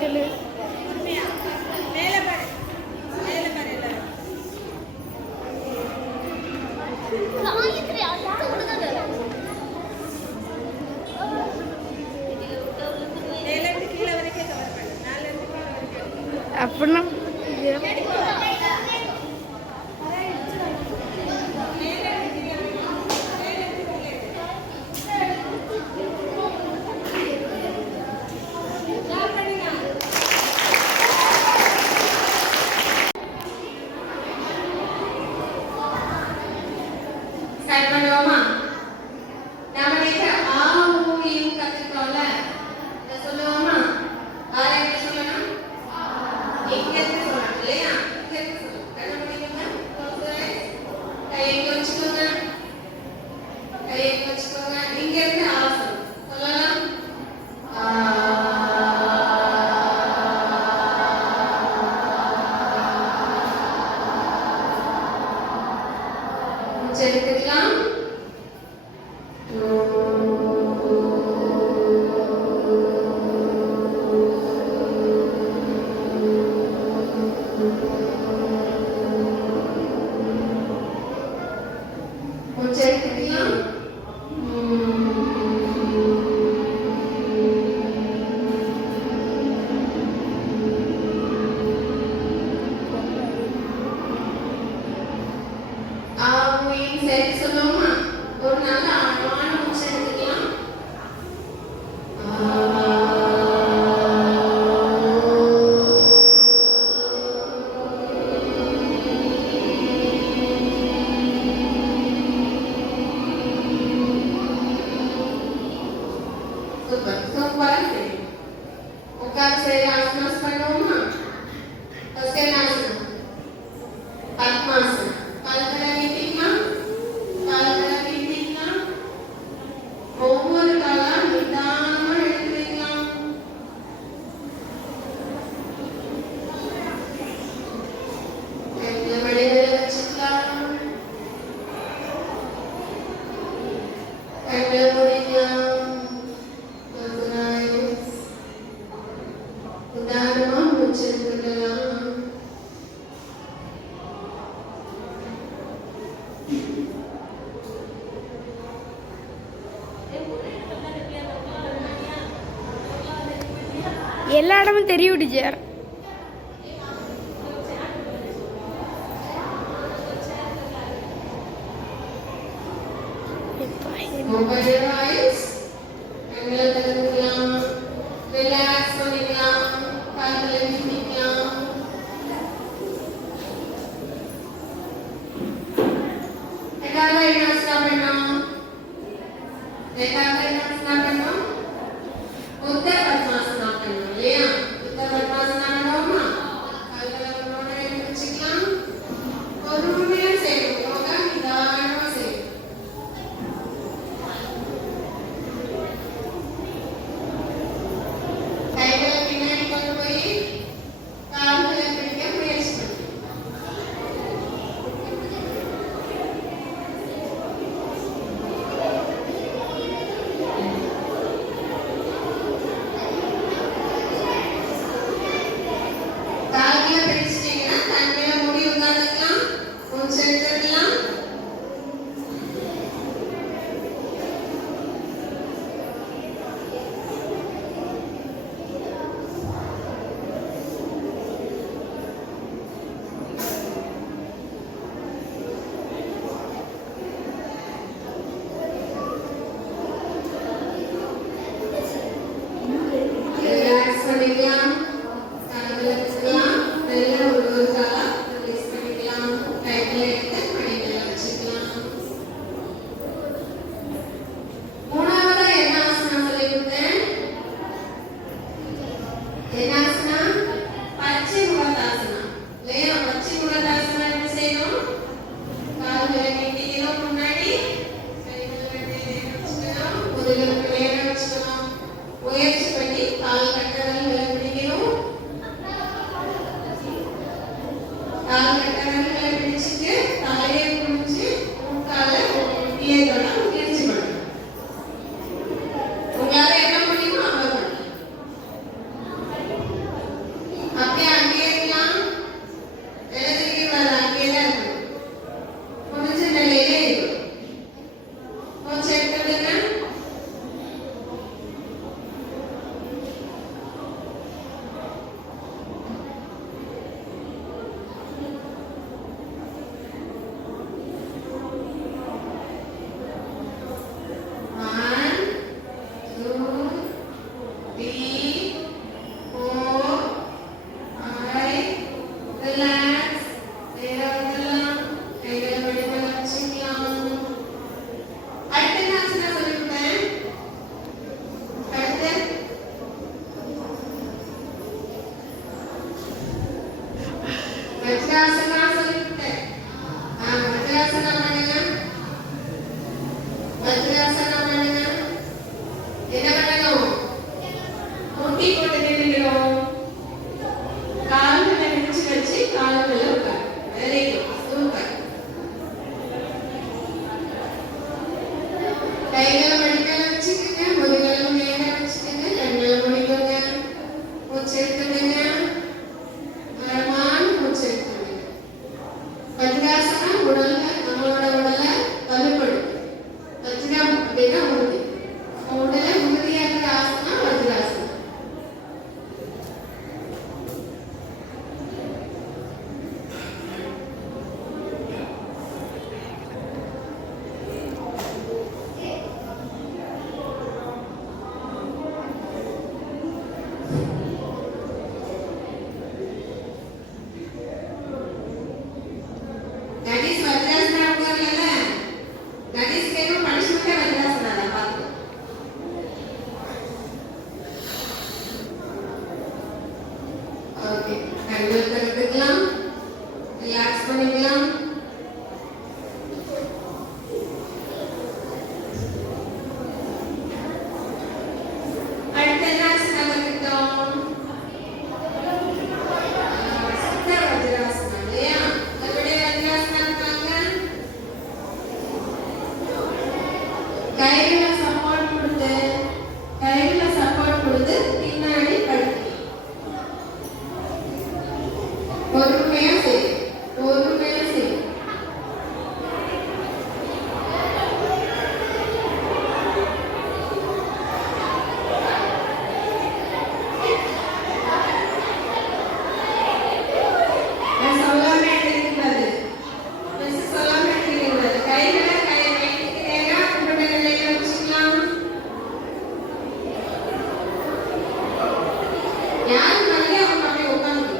சொல்லு. அப்படின்னா எடுத்துக்கலாம். கொஞ்சம் எடுத்துக்கலாம். சரி சொல்லுவோமா? ஒரு நல்ல ஆழமான மூச்சு எடுத்துக்கலாம். Super super. உட்கார சரி ஆசனம் பண்ணுவோமா? ஃபர்ஸ்ட் என்ன ஆசனம்? பத்மாசனம். ஒவ்வொரு காலா நிதானமா எடுத்து வைக்கலாம். வடிவேல வச்சுக்கலாம். கண்ணை மூடிக்கலாம். நிதானமா மூச்சு விடலாம். எல்லா இடமும் தெரியும் டீச்சர். ரிலாக்ஸ் பண்ணிக்கலாம். கால்களை நீட்டிக்கலாம். ரெண்டாவது என்ன ஆசனம் பண்ணோம்? புத்த பத்மாசனம் பண்ணோம் இல்லையா? புத்த பத்மாசனம் பண்ணுவோமா? கால்களை ஒன்னோட எடுத்து வச்சுக்கலாம். பொறுமையா செய்யணும். யோகா நிதானமா செய்யணும். கைகளை மடிக்கால வச்சுக்கோங்க, முதுகெலும்பு மேல வச்சுக்கோங்க, கண்களை மூடிக்கோங்க, மூச்சு எடுத்துடுங்க, ஆழமான மூச்சு எடுத்துடுங்க. வஜ்ராசனம் உடல்ல நம்மளோட உடலை வலுப்படுத்தும். வஜ்ரம் அப்படின்னா உறுதி. உடலை உறுதியாக்குற ஆசனம் வஜ்ராசனம். Gadis Vajrasana உட்கார்லல, gadis கேக்கும் பனிஷ்மெண்டே Vajrasana தான் பாத்து. ஓகே, கைகளை திறந்துக்கலாம், ரிலாக்ஸ் பண்ணிக்கலாம். அடுத்த என்ன ஆசனம் கத்துக்கிட்டோம்? சுத்த வஜ்ராசனம் இல்லையா? எப்படி வஜ்ராசனம் இருக்காங்க? கைகளை சப்போர்ட் கொடுத்து பின்னாடி படுக்கலாம். பொறுமையா செய்யும். நான் சொல்லாம எடுத்துக்கூடாது. மிஸ் சொல்லாம எடுத்துக்கூடாது. கைகளை வயிற்றுக்கு நேரா கும்பிட்ட நிலையில வச்சுக்கலாம். யாரு மேலே அவங்க அப்படியே உட்காந்து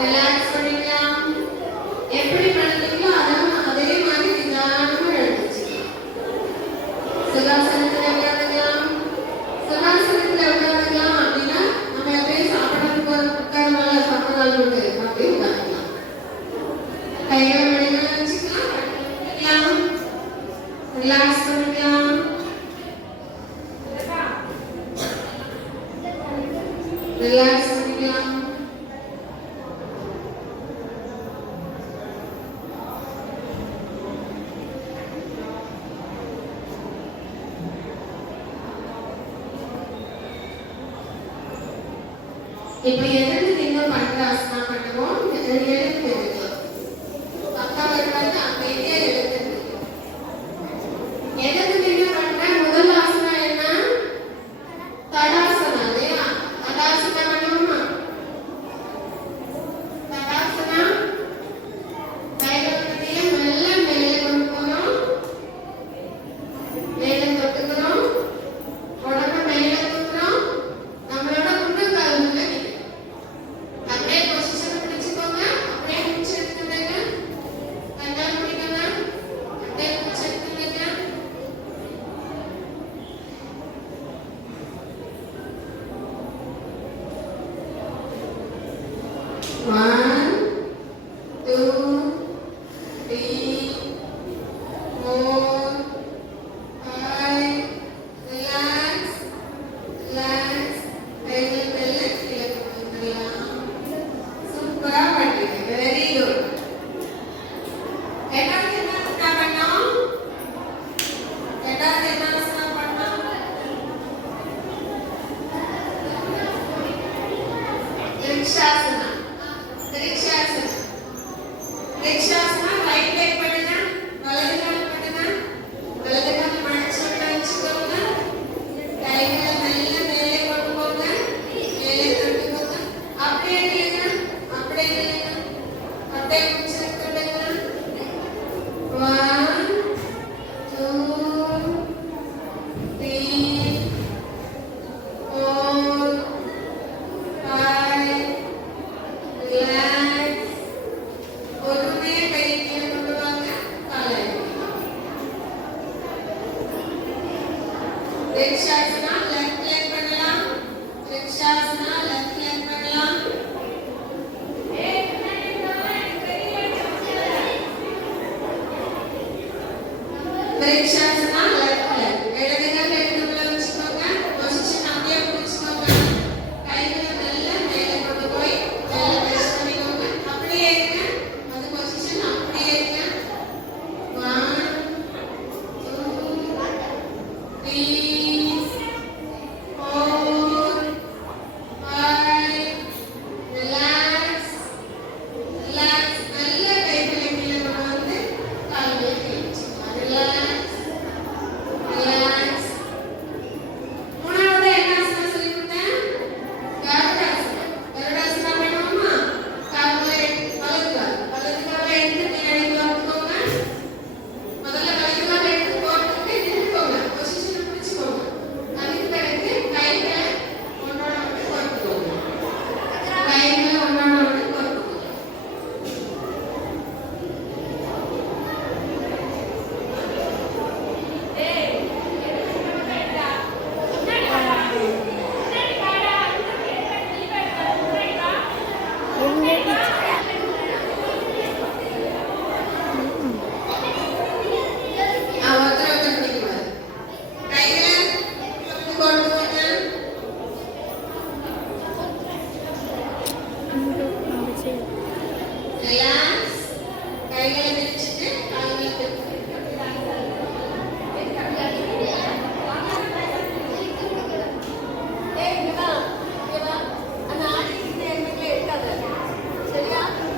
ரிலாக்ஸ் பண்ணிக்கலாம். எப்படி படுத்துங்களோ அதே மாதிரி நிதானமா எழுந்துச்சுக்கலாம். சுகாசனத்துல உட்காந்துக்கலாம். அப்படின்னா நம்ம எப்பயும் சாப்பிடறதுக்கு உட்காரனால சாப்பிடறாள் உண்டு அப்படியே உட்காந்துக்கலாம். கைகளை மடிகளை வச்சுக்கலாம், படுத்துக்கலாம், ரிலாக்ஸ் பண்ணிக்கலாம். ரிலாக்ஸ் பண்ணிக்கலாம். இப்ப எதுக்கு நீங்க பண்ற ஆசனா பண்ணுவோம்? எழுத்து எடுக்கலாம். பக்கம் வந்து அமைதியா எழுத்து. எதுக்கு நீங்க பண்ற முதல் ஆசனா என்ன? தடாசனா இல்லையா? தடாசனா பண்ணுவோமா? தடாசனா கைகளை மெல்ல மேலே கொண்டு போறோம், மேலே தொட்டுக்கிறோம், உடம்பு மேலே தூக்குறோம், நம்மளோட முன்னங்கால் மேல நிற்கும். அப்படியே பொசிஷன் பிடிச்சுக்கோங்க, அப்படியே மூச்சு எடுத்துடுங்க, கண்ணால் முடிக்கங்க, அப்படியே மூச்சு எடுத்துடுங்க. One, two, three, four, five. Relax. கைகளை மெல்ல கீழே கொண்டு வந்துடலாம். சூப்பரா பண்றீங்க. Very good. ரெண்டாவது என்ன ஆசனா பண்ணோம்? Vrikshasana. Right leg பண்ணுங்க, வலது கால் பண்ணுங்க, வலது கால் மடிச்சு வச்சுக்கோங்க. கைகளை மெல்ல மேலே கொண்டு போங்க, மேலே தட்டுக்கோங்க. அப்படியே நில்லுங்க, அப்படியே மூச்சு எடுத்துடுங்க. 1, 2, 3, 4, 5.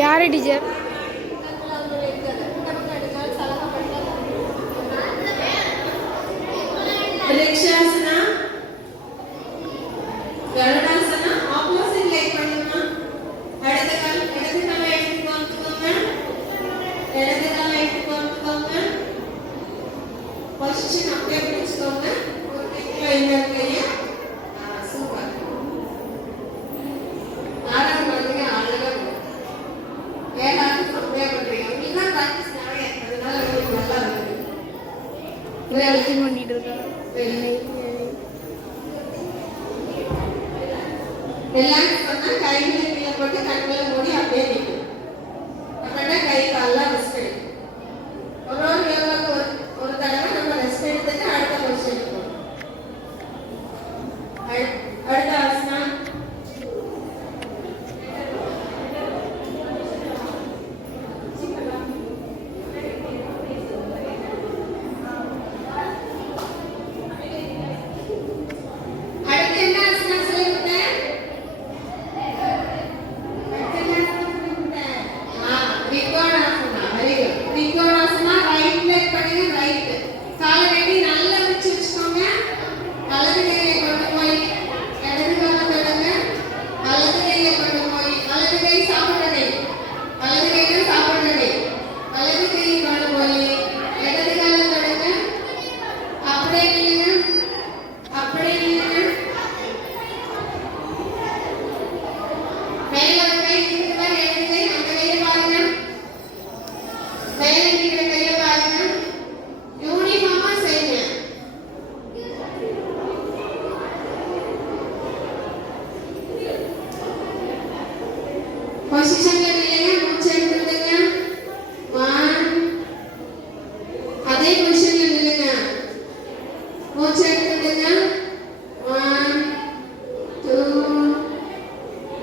யாரு டீச்சர்? விருட்சாசனா, கருடாசனா ஆப்போசிட் லைக் பண்ணுமா. இடது கால் எடுத்து காமிச்சுக்கோங்க. இடது கால் எடுத்து காமிச்சுக்கோங்க. பொசிஷன் அப்படியே பிடிச்சுக்கோங்க. ஒரு கையில இன்னொரு கையை சூப்பர். ஆறாவது குழந்தைங்க அழகா வேளாண் அப்படியே பண்றீங்க. உங்களுக்கு தான் ப்ராக்டிஸ் நிறைய அதனால உங்களுக்கு நல்லா இருக்கு. வேலை பண்ணிட்டு இருக்காங்க. ரிலாக்ஸ் பண்ணா கைகளை கீழே போட்டு கண்களை மூடி அப்படியே நிற்கும். அப்புறம் கை காலெல்லாம் ரெஸ்ட் எடுக்கும். ஒரு யோகாவுக்கு ஒரு தடவை நம்ம ரெஸ்ட் எடுத்துட்டு அடுத்த பொசிஷன் போகணும். அடுத்த ஆசனா பொசிஷன்ல நில்லுங்க. மூச்சு எடுத்துடுங்க. 1 அதே பொசிஷன்ல நில்லுங்க. மூச்சு எடுத்துடுங்க. 1 2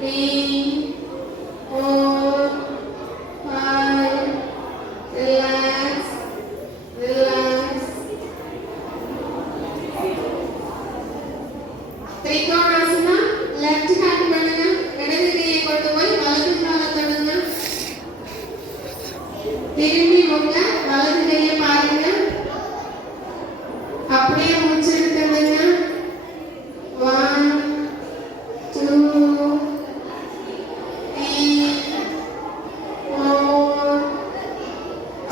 3 4 5 ரிலாக்ஸ் ரிலாக்ஸ். திரிகோணாசனா லெஃப்ட் ஹேண்ட் பண்ணுங்க. இடது கையை கொண்டு போய் வலது காலை தொடுங்க. திரும்பி போங்க. வலது கையை பாருங்க. அப்படியே மூச்சு எடுத்துடுங்க. 1 2 3 4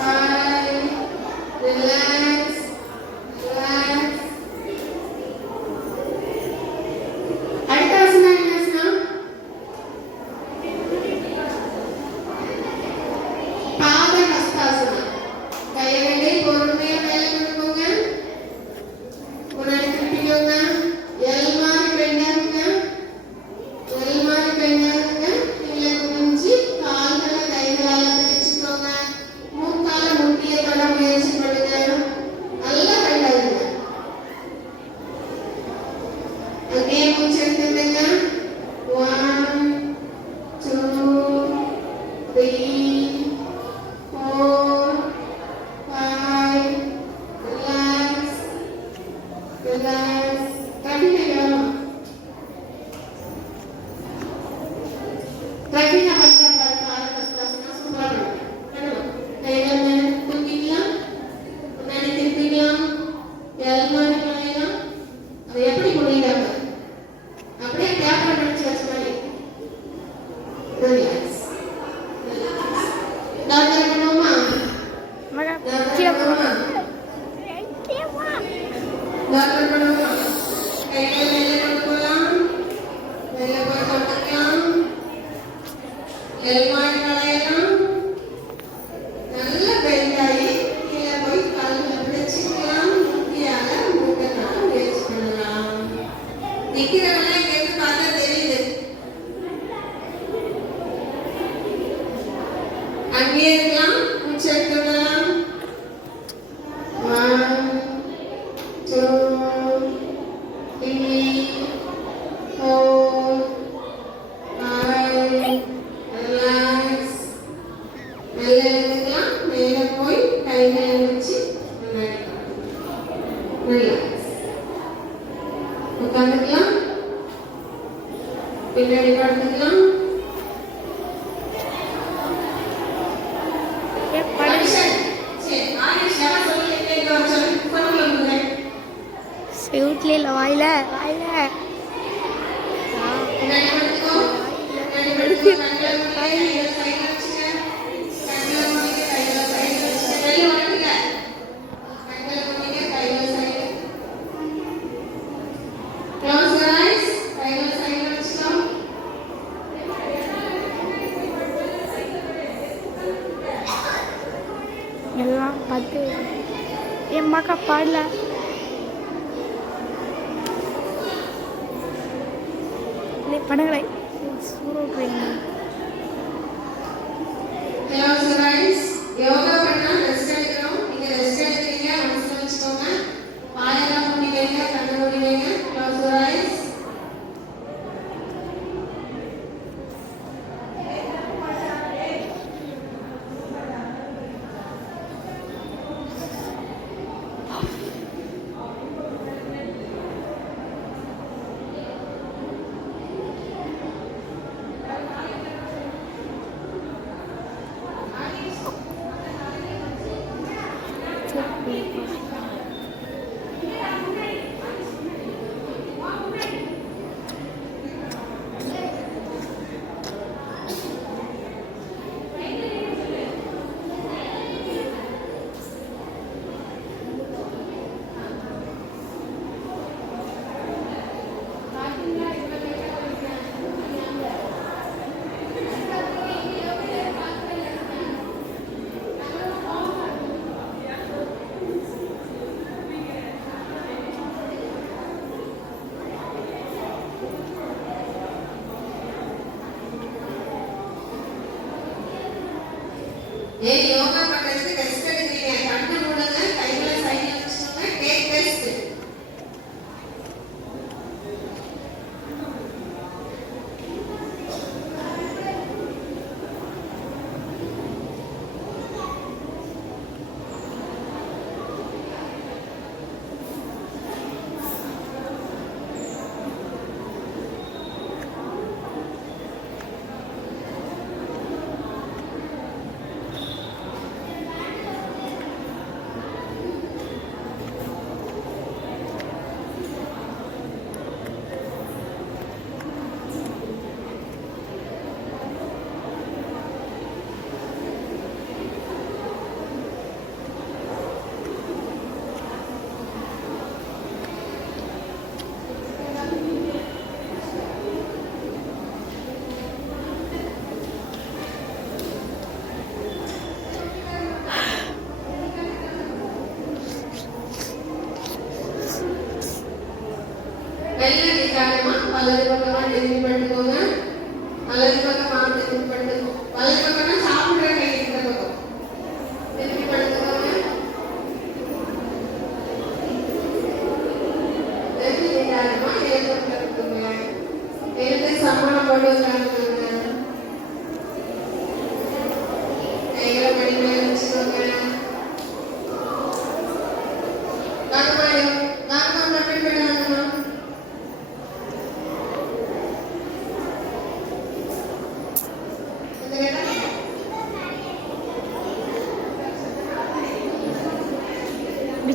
5 ரிலாக்ஸ் ரிலாக்ஸ். அடுத்த ஆசனா என்ன ஆசனா? பாத ஹஸ்தாசனா. கையை ரெண்டே பொறுமையா மேலே கொண்டு போங்க. முன்னாடி திருப்பிக்கோங்க. எல் மாதிரி பெண்டாருங்க. எல் மாதிரி பெண்டாருங்க. கீழே குனிஞ்சு கால்களை கைகளால பிடிச்சுக்கோங்க. மூக்கால முட்டியை தொட முயற்சி பண்ணுங்க. நல்லா பெண்டாருங்க. அங்கேயே மூச்சு எடுத்துடுங்க. 1 2 3 4 5 ரிலாக்ஸ் ரிலாக்ஸ். கண்டினியூ. கண்டினியூ பண்ற பாருங்க. ஆரம்பஸ்தாசனா சூப்பரா பண்ணுங்க. கைகளை தூக்கிக்கலாம். முன்னாடி திருப்பிக்கலாம். எல் மாதிரி பண்ணலாம். அது எப்படி குனிறாங்க அப்படியே கேப்ல பிடிச்சு வச்ச மாதிரி. ரிலாக்ஸ் டாக்டர் பண்ணுவோமா? டாக்டர் பண்ணுவோமா? டாக்டர் பண்ணுவோமா? கைகளை மேலே கொண்டு போகலாம். மேலே போய் தொட்டுக்கலாம். எல் மாதிரி வளையலாம். நல்லா பெண்டாயி கீழே போய் கால்களை பிடிச்சிக்கலாம். முட்டியால மூட்டைனால முயற்சி பண்ணலாம். நிக்கிறவங்களாம் இங்கிருந்து பார்த்தா தெரியுது. அங்கேயே இருக்கலாம். மூச்சு எடுத்துடலாம். 1 2 3 4 5 ரிலாக்ஸ். மேலே எடுத்துக்கலாம். மேலே போய் கைகளை வச்சு முன்னாடி ரிலாக்ஸ். உட்காந்துக்கலாம். பின்னாடி படுத்துக்கலாம். வாயில வாயில வாயில கண்ணாடி படுத்துக்கோ. கண்ணாடி படுத்துக்கோ. கண்களை மூடிக்க. கைகளை சைடுல வச்சுக்க. கண்களை மூடிக்க. கைகளை சைடுல வச்சுக்க. வெளிய வாட்டுங்க. கண்களை மூடிக்க. கைகளை சைடு. Close your eyes. கைகளை சைடுல வச்சுக்கோ. எல்லாம் பார்த்து என் மக்கா பாடல படங்களை சூறோட்டுறீங்க. Close your eyes. யோகா பண்ணா ரெஸ்ட் எடுக்கணும். நீங்க ரெஸ்ட் எடுக்கிறீங்க மனசுல வச்சுக்கோங்க. வாயெல்லாம் மூடி வைங்க. கண்ணை மூடி வைங்க. Close your eyes. யோகா பண்றதுக்கு ரெஸ்ட் எடுக்கிறீங்க. கண்ணை மூடுங்க. கைகளை சைடுல வச்சுக்கோங்க. Take rest. கையில நிக்காதமா. வலது பக்கமா திரும்பி படுத்துக்கோங்க. வலது பக்கமா திரும்பி படுத்துக்கோ. வலது பக்கம்னா சாப்பிடுற கை இந்த பக்கம். திரும்பி படுத்துக்கோங்க. திரும்பி நிக்காதமா. எழுந்து படுத்துக்கோங்க. எழுந்து சமணம் போட்டு உட்காந்துக்கோங்க. கைகளை மடி மேல வச்சுக்கோங்க.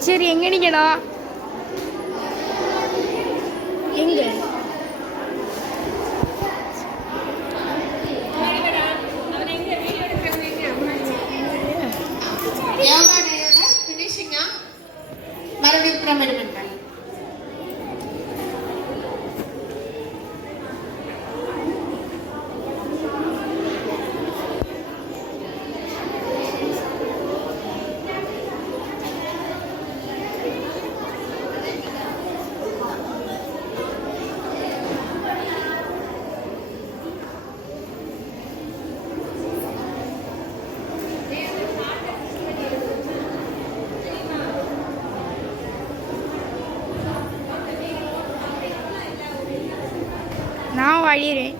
சரி எங்க நிக்கடா எங்க யோகா டேயோட ஃபினிஷிங்கா மறுபடியும் பிரமிட் பண்றேன். நான் வாழிறேன்.